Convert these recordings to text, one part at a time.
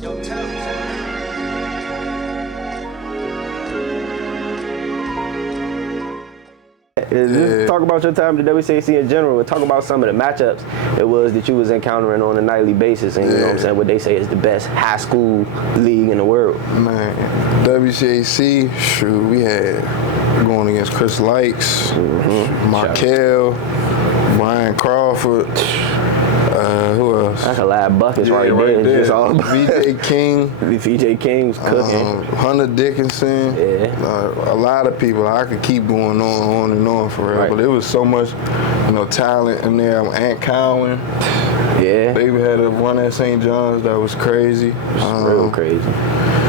Just talk about your time at the WCAC in general, and talk about some of the matchups it was that you was encountering on a nightly basis, and you know what I'm saying, what they say is the best high school league in the world. Man, WCAC, shoot, we had going against Chris Likes, Markel, Brian Crawford, who else? That's a lot of buckets right there. Just all VJ King. VJ King was cooking. Hunter Dickinson. Yeah. A lot of people. I could keep going on and on for real. Right. But there was so much, talent in there. Ant Cowan. Yeah. They had a run at St. John's that was crazy. Real crazy.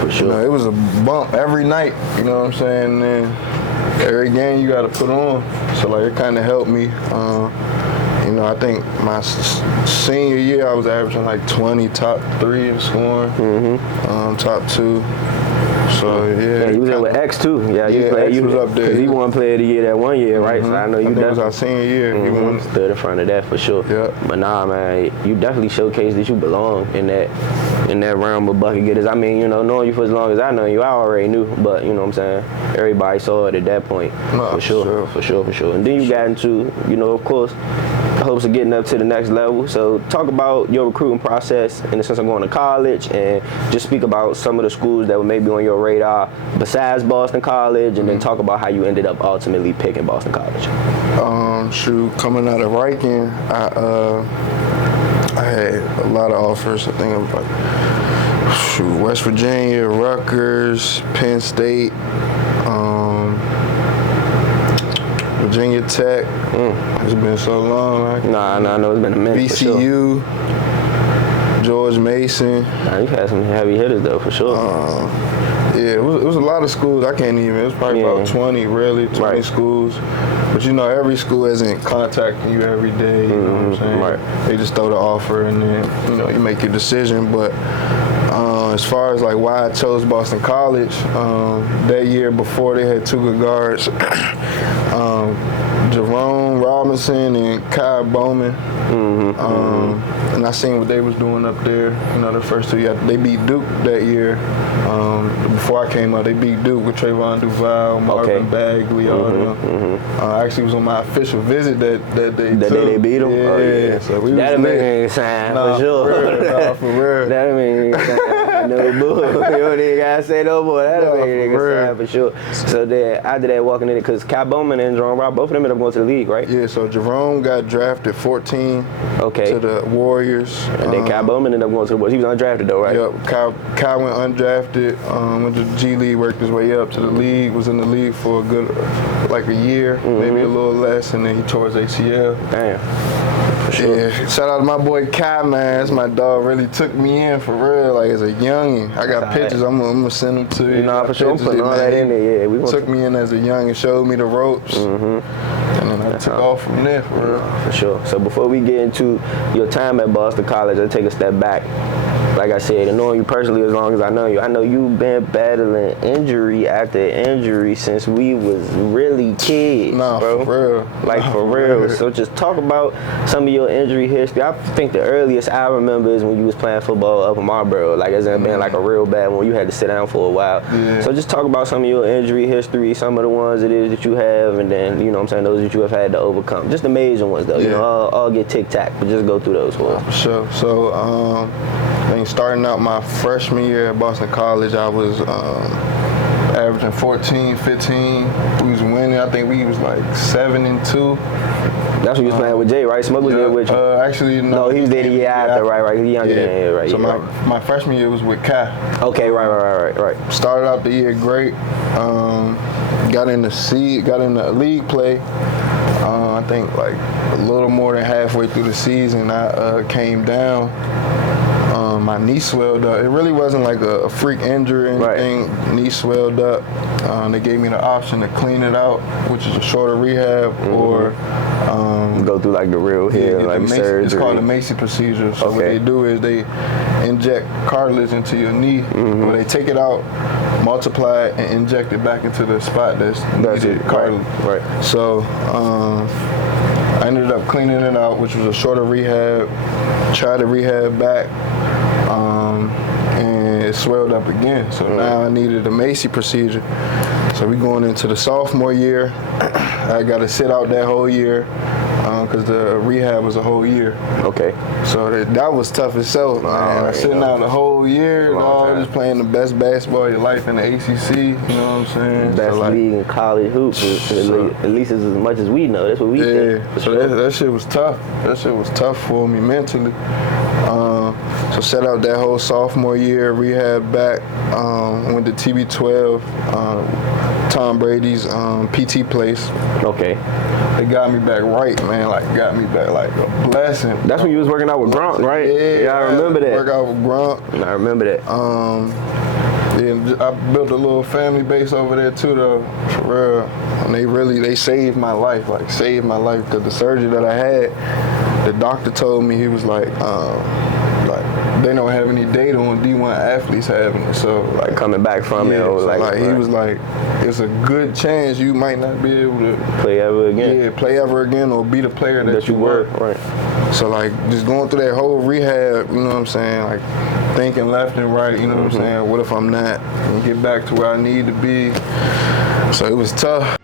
For sure. It was a bump every night. You know what I'm saying? And every game you got to put on. So it kind of helped me. I think my senior year I was averaging like 20, top 3 in scoring, top 2. So yeah, you was there with X too. Yeah, X was up there. Because he won Player of the Year that one year, right? So I know you definitely. It was our senior year. He won. Stood in front of that for sure. Yeah. But nah, man, you definitely showcased that you belong in that realm of bucket getters. I mean, knowing you for as long as I know you, I already knew. But you know what I'm saying? Everybody saw it at that point. For sure. And then you got into, of course, hopes of getting up to the next level. So talk about your recruiting process in the sense of going to college, and just speak about some of the schools that were maybe on your radar besides Boston College, and then talk about how you ended up ultimately picking Boston College. Coming out of Riken, I had a lot of offers. I think of West Virginia, Rutgers, Penn State, Virginia Tech. It's been so long. Right? Nah, I know it's been a minute. VCU, George Mason. Nah, you've had some heavy hitters though, for sure. It was a lot of schools. I can't even. It was probably about 20, really, 20 schools. But every school isn't contacting you every day. You know what I'm saying? Right. They just throw the offer, and then you make your decision. But as far as why I chose Boston College, that year before they had 2 good guards, Jerome Robinson and Kai Bowman. And I seen what they was doing up there. The first 2 years. They beat Duke that year. Before I came out, they beat Duke with Trayvon Duval, Marvin Bagley, all them. I actually was on my official visit that day. That day they beat them? Yeah. So we that'll was make a sign, for sure. For real. That'll make a sign. No bull. You don't even gotta say no more. That'll make a sign, for sure. So then after that, walking in it, because Kai Bowman and Jerome Rob, both of them ended up going to the league, right? Yeah, so Jerome got drafted 14 to the Warriors. And then Kai Bowman ended up going to the Warriors. He was undrafted though, right? Yep. Kai went undrafted, went to the G League, worked his way up to the league, was in the league for a good, a year, maybe a little less, and then he tore his ACL. Damn. For sure. Yeah, shout out to my boy Kai, man. That's my dog. Really took me in for real, as a youngin'. I got pictures. I'm gonna send them to you. For sure. I'm putting all that in there. Yeah, took me in as a youngin', showed me the ropes, and then I took off from there. For real. For sure. So before we get into your time at Boston College, I'll take a step back. Like I said, and knowing you personally as long as I know you've been battling injury after injury since we was really kids, bro. For real. For real. So just talk about some of your injury history. I think the earliest I remember is when you was playing football up in Marlboro, as in being a real bad one, you had to sit down for a while. Yeah. So just talk about some of your injury history, some of the ones it is that you have, and then, those that you have had to overcome. Just the major ones though, all get tic-tac, but just go through those for us. For sure. So, starting out my freshman year at Boston College, I was averaging 14, 15. We was winning. I think we was 7-2. That's when you was playing with Jay, right? Smoke was there with you. Actually, no, he was there the year after, right? He younger than you, right? So my freshman year was with Kai. Okay, right. Started out the year great. Got in the league play. I think a little more than halfway through the season, I came down. My knee swelled up. It really wasn't a freak injury or anything. Right. Knee swelled up. They gave me the option to clean it out, which is a shorter rehab, or go through the real hair, surgery. It's called the Macy procedure. So what they do is they inject cartilage into your knee, or they take it out, multiply it, and inject it back into the spot that's needed cartilage. Right. So I ended up cleaning it out, which was a shorter rehab. Tried to rehab back, and swelled up again. So now I needed a Macy procedure. So we going into the sophomore year. I got to sit out that whole year because the rehab was a whole year. Okay. So that was tough itself, man. Sitting out the whole year, just playing the best basketball of your life in the ACC. You know what I'm saying? Best league in college hoops. At least it's as much as we know. That's what we think. So that shit was tough. That shit was tough for me mentally. So set out that whole sophomore year, rehab back, went to TB12, Tom Brady's PT place. Okay. They got me back right, man. Like, got me back like a blessing. That's when you was working out with Gronk, right? Yeah, I remember that. Work out with Gronk. I remember that. Yeah, I built a little family base over there too, though, for real. And they saved my life, saved my life. Because the surgery that I had, the doctor told me, he was like they don't have any data on D1 athletes having it. So coming back from it, or he was like, it's a good chance you might not be able to play ever again. Yeah, play ever again, or be the player that you were. Right. So just going through that whole rehab, you know what I'm saying? Thinking left and right, you know what I'm saying? What if I'm not? And get back to where I need to be. So it was tough.